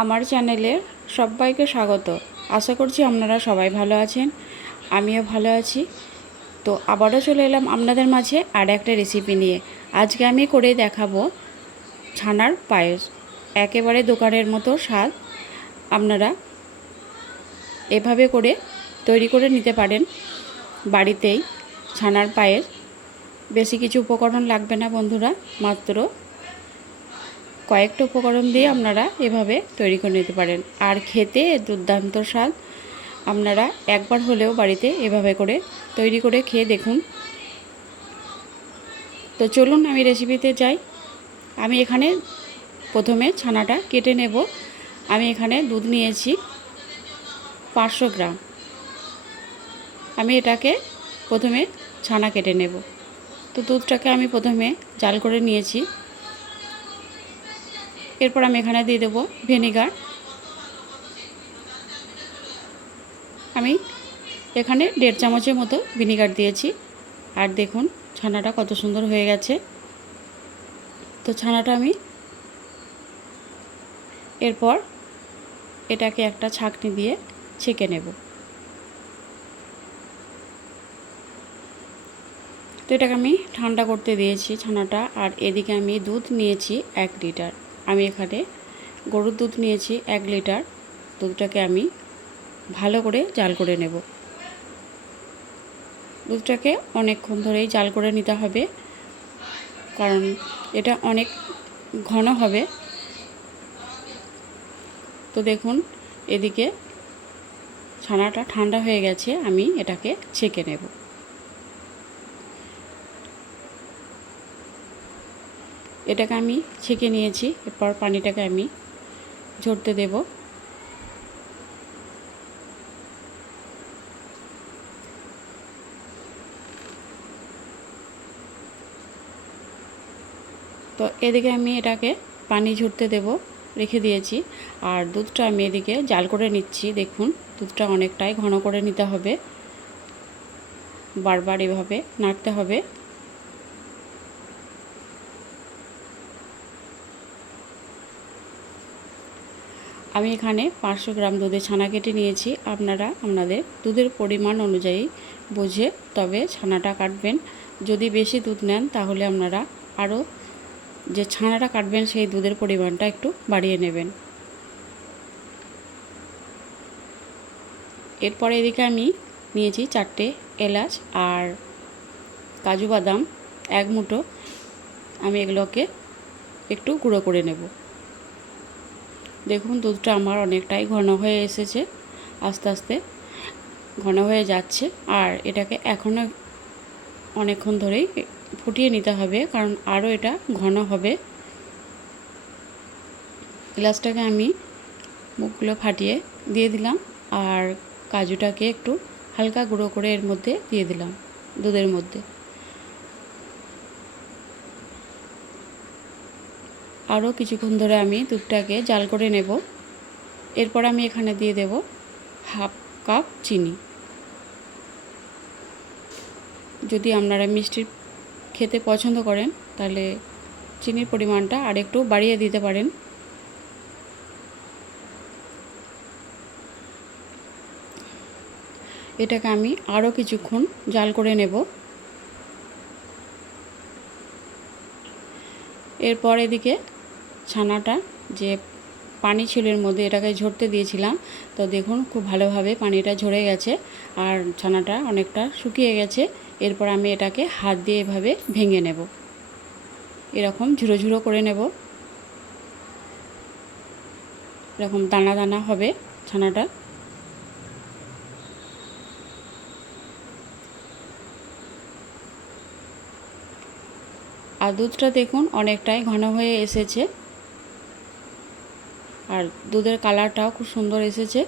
আমার চ্যানেলে সবাইকে স্বাগত। আশা করছি আপনারা সবাই ভালো আছেন, আমিও ভালো আছি। তো আবারও চলে এলাম আপনাদের মাঝে আর একটা রেসিপি নিয়ে। আজকে আমি করে দেখাবো ছানার পায়েস। একেবারে দোকানের মতো স্বাদ। আপনারা এভাবে করে তৈরি করে নিতে পারেন বাড়িতেই ছানার পায়েস। বেশি কিছু উপকরণ লাগবে না বন্ধুরা, মাত্র কয়েকটা উপকরণ দিয়ে আপনারা এভাবে তৈরি করে নিতে পারেন। আর খেতে দুর্দান্ত স্বাদ। আপনারা একবার হলেও বাড়িতে এভাবে করে তৈরি করে খেয়ে দেখুন। তো চলুন আমি রেসিপিতে যাই। আমি এখানে প্রথমে ছানাটা কেটে নেব। আমি এখানে দুধ নিয়েছি 500 গ্রাম। আমি এটাকে প্রথমে ছানা কেটে নেব। তো দুধটাকে আমি প্রথমে জাল করে নিয়েছি। এরপর আমি এখানে দিয়ে দেব ভিনেগার। আমি এখানে 1.5 চামচের মতো ভিনেগার দিয়েছি। আর দেখুন ছানাটা কত সুন্দর হয়ে গেছে। তো ছানাটা আমি এরপর এটাকে একটা ছাঁকনি দিয়ে ছেঁকে নেব। তো এটাকে আমি ঠান্ডা করতে দিয়েছি ছানাটা। আর এদিকে আমি দুধ নিয়েছি 1 লিটার। আমি এখানে গরুর দুধ নিয়েছি 1 লিটার। দুধটাকে আমি ভালো করে জাল করে নেব। দুধটাকে অনেকক্ষণ ধরেই জাল করে নিতে হবে, কারণ এটা অনেক ঘন হবে। তো দেখুন এদিকে ছানাটা ঠান্ডা হয়ে গেছে, আমি এটাকে ছেঁকে নেব। এটাকে আমি ছেঁকে নিয়েছি। এরপর পানিটাকে আমি ঝরতে দেব। তো এদিকে আমি এটাকে পানি ঝরতে দেব রেখে দিয়েছি। আর দুধটা আমি এদিকে জাল করে নিচ্ছি। দেখুন দুধটা অনেকটাই ঘন করে নিতে হবে, বারবার এভাবে নাড়তে হবে। আমি এখানে 500 গ্রাম দুধে ছানা কেটে নিয়েছি। আপনারা আপনাদের দুধের পরিমাণ অনুযায়ী বুঝে তবে ছানাটা কাটবেন। যদি বেশি দুধ নেন তাহলে আপনারা আরও যে ছানাটা কাটবেন সেই দুধের পরিমাণটা একটু বাড়িয়ে নেবেন। এরপরে এদিকে আমি নিয়েছি 4টে এলাচ আর কাজু বাদাম 1 মুঠো। আমি এগুলোকে একটু গুঁড়ো করে নেব। দেখুন দুধটা আমার অনেকটাই ঘন হয়ে এসেছে, আস্তে আস্তে ঘন হয়ে যাচ্ছে। আর এটাকে এখনও অনেকক্ষণ ধরেই ফুটিয়ে নিতে হবে, কারণ আরও এটা ঘন হবে। এলাচটাকে আমি মুখগুলো ফাটিয়ে দিয়ে দিলাম। আর কাজুটাকে একটু হালকা গুঁড়ো করে এর মধ্যে দিয়ে দিলাম দুধের মধ্যে। আরও কিছুক্ষণ ধরে আমি দুধটাকে জাল করে নেব। এরপর আমি এখানে দিয়ে দেব 1/2 কাপ চিনি। যদি আপনারা মিষ্টি খেতে পছন্দ করেন তাহলে চিনির পরিমাণটা আরেকটু বাড়িয়ে দিতে পারেন। এটাকে আমি আরও কিছুক্ষণ জাল করে নেব। এরপর এদিকে ছানাটা যে পানি ছিল এর মধ্যে এটাকে ঝরতে দিয়েছিলাম। তো দেখুন খুব ভালোভাবে পানিটা ঝরে গেছে আর ছানাটা অনেকটা শুকিয়ে গেছে। এরপর আমি এটাকে হাত দিয়ে এভাবে ভেঙে নেব, এরকম ঝুরো ঝুরো করে নেব। এরকম দানা দানা হবে ছানাটা। আর দুধটা দেখুন অনেকটাই ঘন হয়ে এসেছে, আর দুধের কালারটাও খুব সুন্দর এসেছে।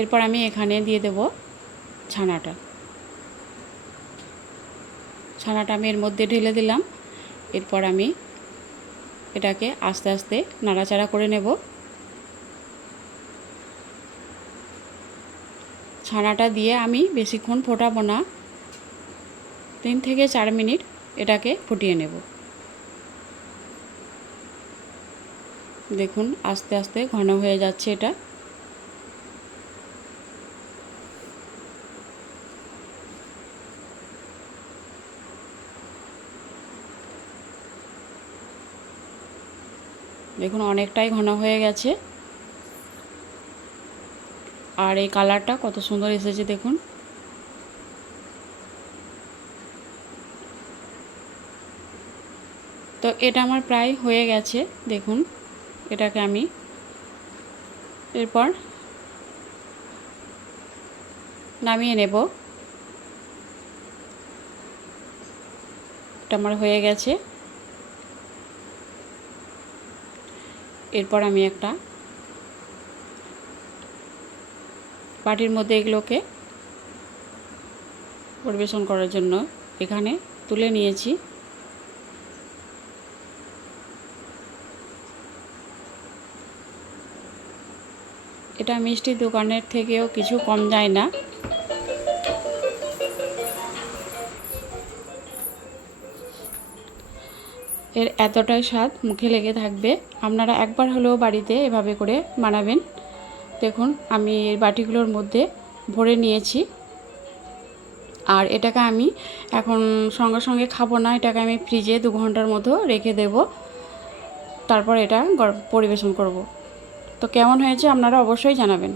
এরপর আমি এখানে দিয়ে দেব ছানাটা। ছানাটা আমি এর মধ্যে ঢেলে দিলাম। এরপর আমি এটাকে আস্তে আস্তে নাড়াচাড়া করে নেব। ছানাটা দিয়ে আমি বেশিক্ষণ ফোটাবো না, 3 থেকে 4 মিনিট এটাকে ফুটিয়ে নেব। দেখুন আস্তে আস্তে ঘন হয়ে যাচ্ছে এটা। দেখুন অনেকটাই ঘন হয়ে গেছে। আর এই কালারটা কত সুন্দর এসেছে দেখুন। তো এটা আমার প্রায় হয়ে গেছে দেখুন। এটাকে আমি এরপর নামিয়ে নেব। এটা আমার হয়ে গেছে। এরপর আমি একটা বাটির মধ্যে এগুলোকে পরিবেশন করার জন্য এখানে তুলে নিয়েছি। এটা মিষ্টির দোকানের থেকেও কিছু কম যায় না। এর এতটাই স্বাদ মুখে লেগে থাকবে। আপনারা একবার হলেও বাড়িতে এভাবে করে বানাবেন। দেখুন আমি এই বাটিগুলোর মধ্যে ভরে নিয়েছি। আর এটাকে আমি এখন সঙ্গে সঙ্গে খাবো না, এটাকে আমি ফ্রিজে 2 ঘন্টার মতো রেখে দেব। তারপর এটা পরিবেশন করব। তো কেমন হয়েছে আপনারা অবশ্যই জানাবেন।